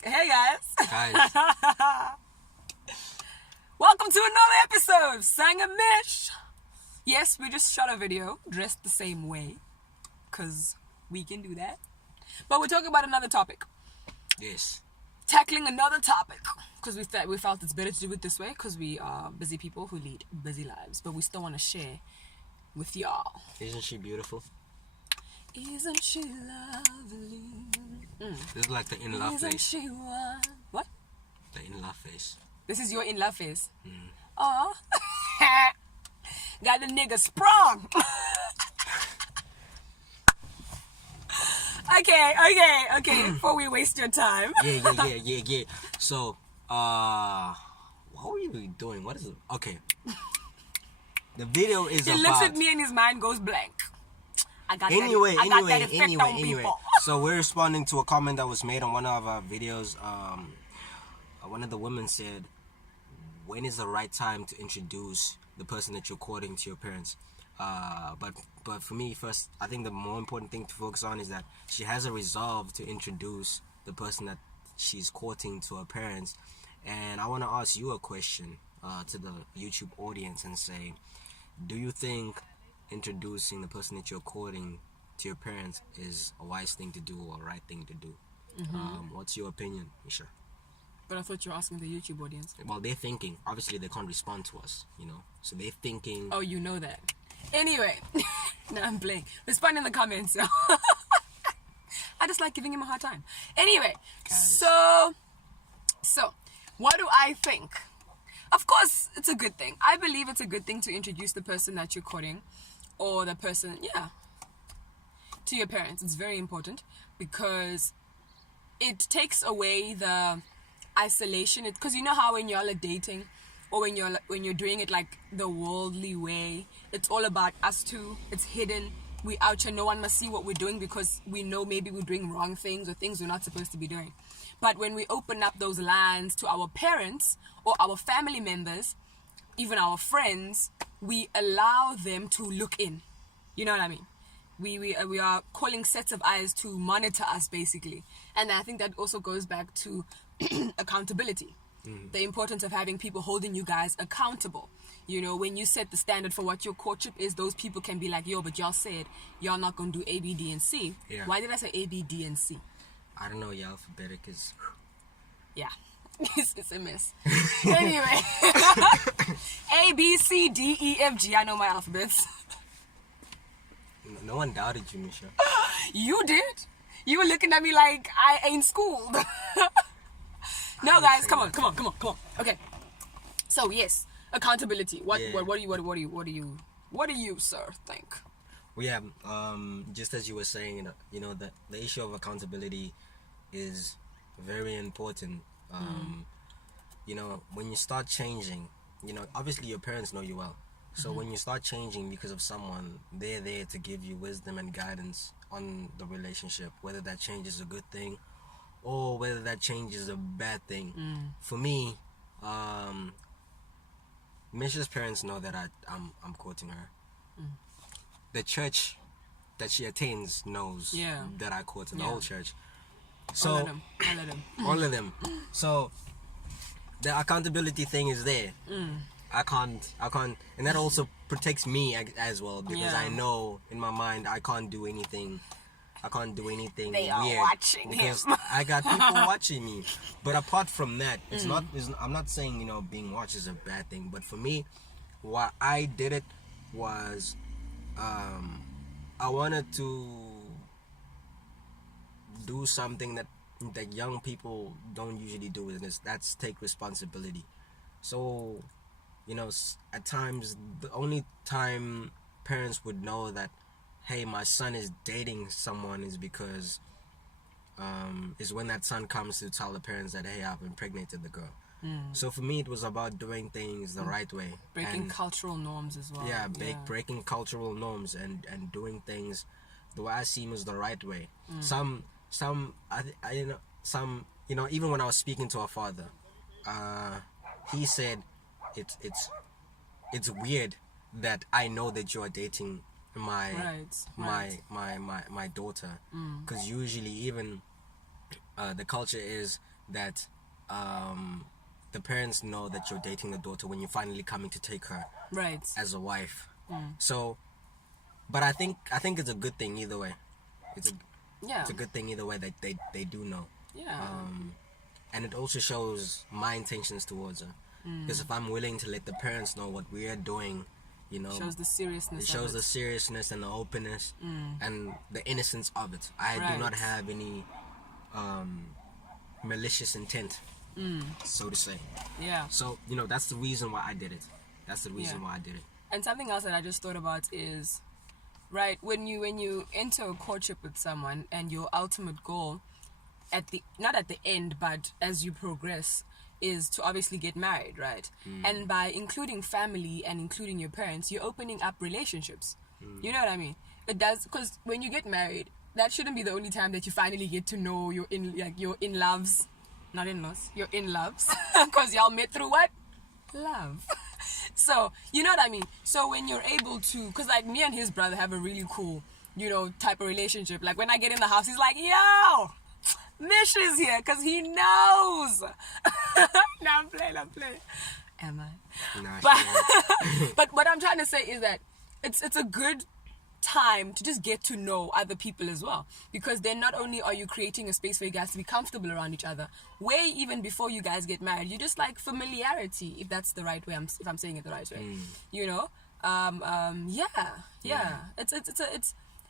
Hey guys. Guys. Welcome to another episode of Sang and Mish. Yes, we just shot a video dressed the same way because we can do that. But we're talking about another topic. Yes. Tackling another topic because we felt it's better to do it this way because we are busy people who lead busy lives, but we still want to share with y'all. Isn't she beautiful? Isn't she lovely? This is like the in-love Isn't face. she one? What? The in-love face. This is your in-love face? Mm. Aw. Got the nigga sprung. Okay. Before we waste your time. Yeah. So, what were you doing? What is it? Okay. The video is He about... looks at me and his mind goes blank. I got that effect Anyway. on people. So we're responding to a comment that was made on one of our videos. One of the women said, when is the right time to introduce the person that you're courting to your parents? But for me, first, I think the more important thing to focus on is that she has a resolve to introduce the person that she's courting to her parents. And I want to ask you a question to the YouTube audience and say, do you think introducing the person that you're courting to your parents is a wise thing to do or a right thing to do? What's your opinion, Misha? But I thought you were asking the YouTube audience. Well, they're thinking. Obviously, they can't respond to us, So they're thinking... Oh, you know that. Anyway. No, I'm playing. Respond in the comments. I just like giving him a hard time. Anyway. Guys. So, what do I think? Of course, it's a good thing. I believe it's a good thing to introduce the person that you're courting or the person, to your parents. It's very important because it takes away the isolation. Because you know how when y'all are dating or when you're doing it like the worldly way, it's all about us two. It's hidden. We out here. No one must see what we're doing because we know maybe we're doing wrong things or things we're not supposed to be doing. But when we open up those lines to our parents or our family members, even our friends, we allow them to look in. You know what I mean? We are calling sets of eyes to monitor us, basically. And I think that also goes back to accountability. The importance of having people holding you guys accountable. When you set the standard for what your courtship is, those people can be like, yo, but y'all said y'all not going to do A, B, D, and C. Yeah. Why did I say A, B, D, and C? I don't know, your alphabetic is... Yeah, it's a mess. Anyway, A, B, C, D, E, F, G. I know my alphabets. No one doubted you, Misha. You did. You were looking at me like I ain't schooled. No, guys, come on. Okay. So yes, accountability. What do you, sir, think? Well, yeah. Just as you were saying, the issue of accountability is very important. When you start changing, obviously your parents know you well. So when you start changing because of someone, they're there to give you wisdom and guidance on the relationship, whether that change is a good thing or whether that change is a bad thing. For me, Misha's parents know that I'm courting her. The church that she attends knows that I court the whole church. So all of them. So the accountability thing is there. I can't, and that also protects me as well because I know in my mind I can't do anything. They are weird watching because him. I got people watching me. But apart from that, I'm not saying being watched is a bad thing. But for me, why I did it was I wanted to do something that young people don't usually do, and that's take responsibility. So, at times, the only time parents would know that, hey, my son is dating someone is because is when that son comes to tell the parents that, hey, I've impregnated the girl. So for me, it was about doing things the right way. Breaking cultural norms as well. Yeah, breaking cultural norms and doing things the way I see them is the right way. Even when I was speaking to our father, he said it's weird that I know that you are dating my daughter, because usually even the culture is that the parents know that you're dating the daughter when you're finally coming to take her Right. as a wife. So, but I think it's a good thing either way. It's a good thing either way that they do know. Yeah. And it also shows my intentions towards her. Because if I'm willing to let the parents know what we are doing, you know, shows the seriousness. it shows the seriousness and the openness and the innocence of it. I Right. do not have any malicious intent, so to say. Yeah. So, you know, that's the reason why I did it. That's the reason why I did it. And something else that I just thought about is, right, when you enter a courtship with someone and your ultimate goal not at the end, but as you progress, is to obviously get married, right? And by including family and including your parents, you're opening up relationships. You know what I mean? It does, because when you get married, that shouldn't be the only time that you finally get to know your in-loves, not in-laws, your in-loves, because y'all met through what? Love. So, you know what I mean? So when you're able to, because like me and his brother have a really cool, you know, type of relationship. Like when I get in the house, he's like, yo, Mish is here, because he knows. No, I'm playing. Am I? Nah, But what I'm trying to say is that it's a good time to just get to know other people as well, because then not only are you creating a space for you guys to be comfortable around each other, way even before you guys get married, you just like familiarity, if that's the right way, if I'm saying it the right way, you know.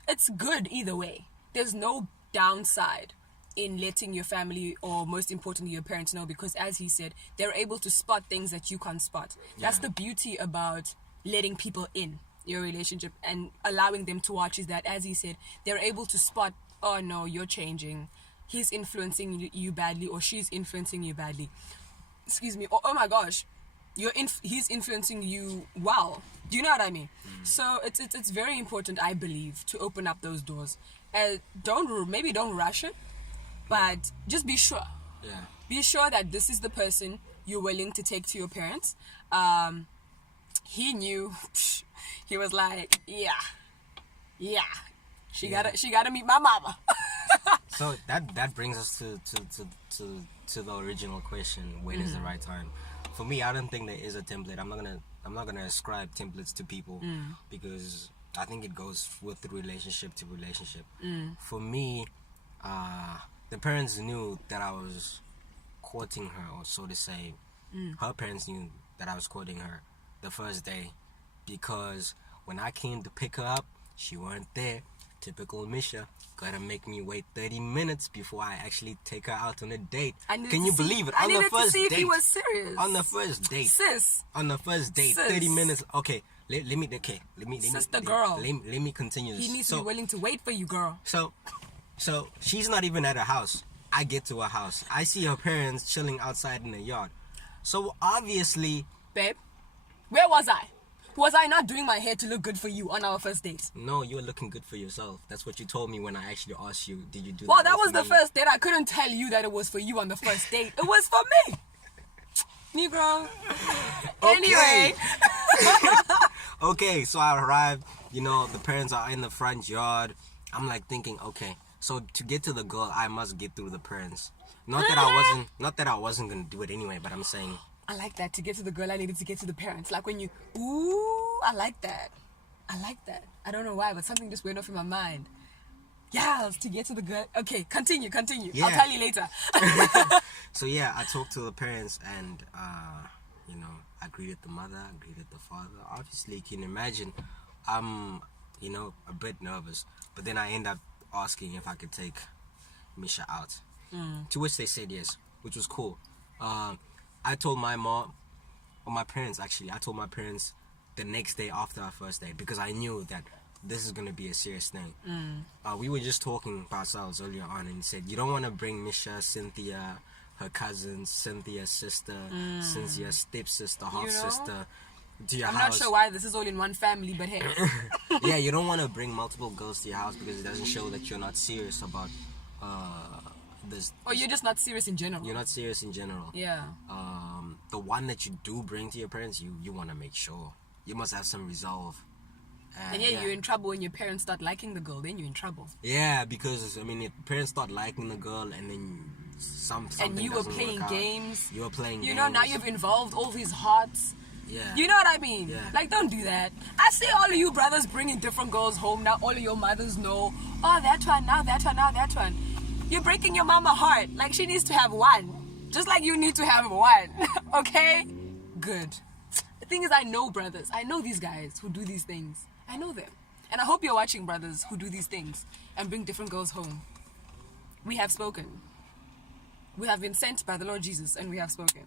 It's good either way. There's no downside in letting your family, or most importantly your parents, know, because as he said, they're able to spot things that you can't spot. That's the beauty about letting people in your relationship and allowing them to watch, is that, as he said, they're able to spot, oh no, you're changing, he's influencing you badly, or she's influencing you badly, excuse me, or oh my gosh, he's influencing you well. Do you know what I mean? So it's very important, I believe, to open up those doors. Don't rush it, but just be sure. Yeah. Be sure that this is the person you're willing to take to your parents. He knew. He was like, yeah, she gotta meet my mama. So that brings us to the original question: when is the right time? For me, I don't think there is a template. I'm not gonna ascribe templates to people because I think it goes with the relationship to relationship. For me, the parents knew that I was courting her, or so to say. Her parents knew that I was courting her the first day, because when I came to pick her up, she weren't there. Typical Misha, gotta make me wait 30 minutes before I actually take her out on a date. Can you believe it? I needed to see if he was serious. On the first date. Sis. On the first date, Sis. 30 minutes. Okay, let me Sister girl. Let me continue this. He needs to be willing to wait for you, girl. So she's not even at her house. I get to her house. I see her parents chilling outside in the yard. So obviously, babe, where was I? Was I not doing my hair to look good for you on our first date? No, you were looking good for yourself. That's what you told me when I actually asked you, did you do that? Well, that was the first date. I couldn't tell you that it was for you on the first date. It was for me. Negro. Anyway. Okay, so I arrived. You know, the parents are in the front yard. I'm like thinking, okay, so to get to the girl, I must get through the parents. Not that I wasn't gonna do it anyway, but I'm saying, I like that. To get to the girl, I needed to get to the parents. Like when you, ooh, I like that. I don't know why, but something just went off in my mind. Yes, to get to the girl. Okay, continue. Yeah. I'll tell you later. So yeah, I talked to the parents and, you know, I greeted the mother, I greeted the father. Obviously, you can imagine, I'm, you know, a bit nervous. But then I end up asking if I could take Misha out. To which they said yes, which was cool. I told my mom, or my parents actually, I told my parents the next day after our first date, because I knew that this is going to be a serious thing. We were just talking by ourselves earlier on, and he said, you don't want to bring Misha, Cynthia, her cousins, Cynthia's sister, Cynthia's stepsister, half-sister, to your house. I'm not sure why this is all in one family, but hey. Yeah, you don't want to bring multiple girls to your house because it doesn't show that you're not serious about this. Or you're just not serious in general. You're not serious in general. Yeah. The one that you do bring to your parents, you want to make sure. You must have some resolve. And you're in trouble when your parents start liking the girl. Then you're in trouble. Yeah, because, I mean, if parents start liking the girl and then something and you were doesn't work playing out. games. You were playing games. You know, now you've involved all his hearts. Yeah. You know what I mean? Yeah. Like, don't do that. I see all of you brothers bringing different girls home. Now all of your mothers know, oh, that one, now that one, now that one. You're breaking your mama heart. Like, she needs to have one. Just like you need to have one. Okay? Good. The thing is, I know brothers. I know these guys who do these things. I know them. And I hope you're watching brothers who do these things and bring different girls home. We have spoken. We have been sent by the Lord Jesus, and we have spoken.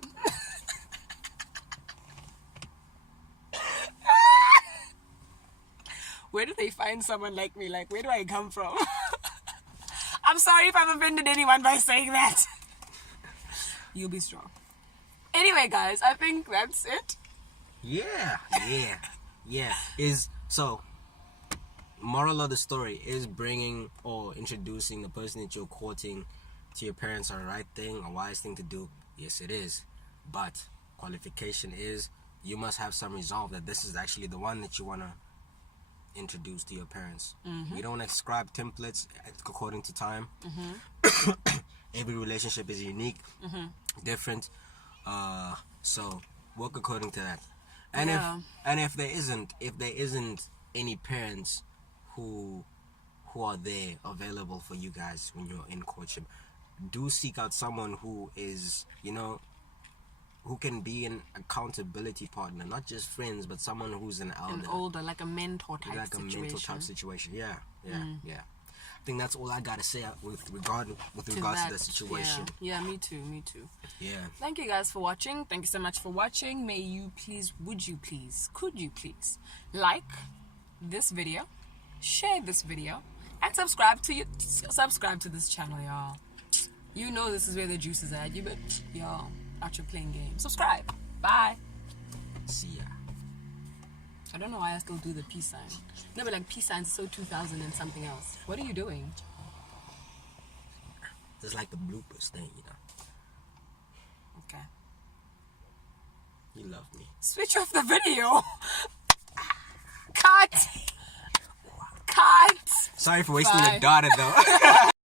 Where do they find someone like me? Like, where do I come from? I'm sorry if I've offended anyone by saying that. You'll be strong. Anyway, guys, I think that's it. Yeah. Moral of the story is bringing or introducing the person that you're courting to your parents are the right thing, a wise thing to do. Yes, it is. But qualification is you must have some resolve that this is actually the one that you want to introduce to your parents. We don't ascribe templates according to time. Every relationship is unique, different. So work according to that. And if there isn't any parents who are there available for you guys when you're in courtship, do seek out someone who is, who can be an accountability partner, not just friends, but someone who's an elder, An older, like a mentor type situation. Like a mentor type situation. Yeah. I think that's all I gotta say with regards to the situation. Yeah, me too. Yeah. Thank you guys for watching. Thank you so much for watching. Could you please like this video, share this video, and subscribe to this channel, y'all. You know this is where the juice is at. Y'all out here playing games. Subscribe. Bye. See ya. I don't know why I still do the peace sign. No, but like peace signs are so 2000 and something else. What are you doing? It's like the bloopers thing, Okay. You love me. Switch off the video. Cut. Sorry for wasting Bye. your daughter though.